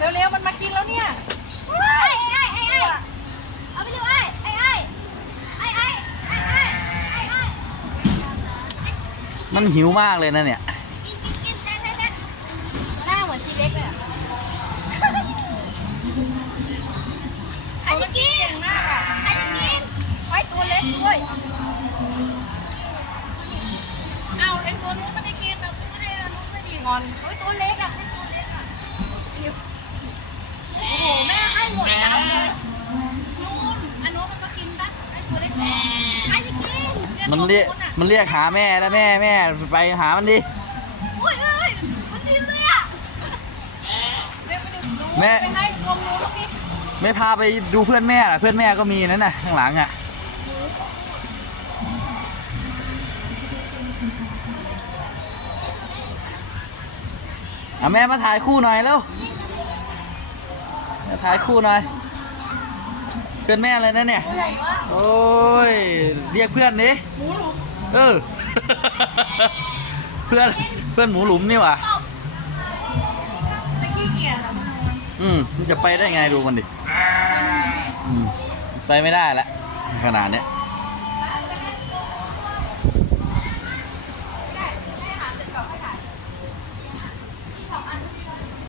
เร็วๆมันมากินแล้วเนี่ยมันหิวมากเลยนะเนี่ยหน้าเหมือนชีเล็กเลยใคกินใคกินไว้ตัวเล็กด้วยเอาเล็ตัวนู้นไม่ได้กินแต่ไม่นู้ไม่ดีงอนตัวเล็กอะตัวเล็กอะ ม่ใครจะกินมันเรียกมันเรียกหาแม่แล้วแม่แม่ไปหามันดิอุ้ยเอ้ยมันกินเลยอะแม่ไปให้รวมนู้นเมื่อกี้ไม่พาไปดูเพื่อนแม่ล่ะเพื่อนแม่ก็มีนั่นน่ะข้างหลังอะเอาแม่มาถ่ายคู่หน่อยแล้วมาถ่ายคู่หน่อย เพื่อนแม่เลยนะเนี่ยตัวใหญ่มากโอ้ย เรียกเพื่อนดิหมูหลุมเออ เพื่อนเพื่อนหมูหลุมนี่หว่ะไม่ขี้เกียจอะมันอืมมันจะไปได้ไงดูมันดิ อืม ไปไม่ได้ละขนาดเนี้ย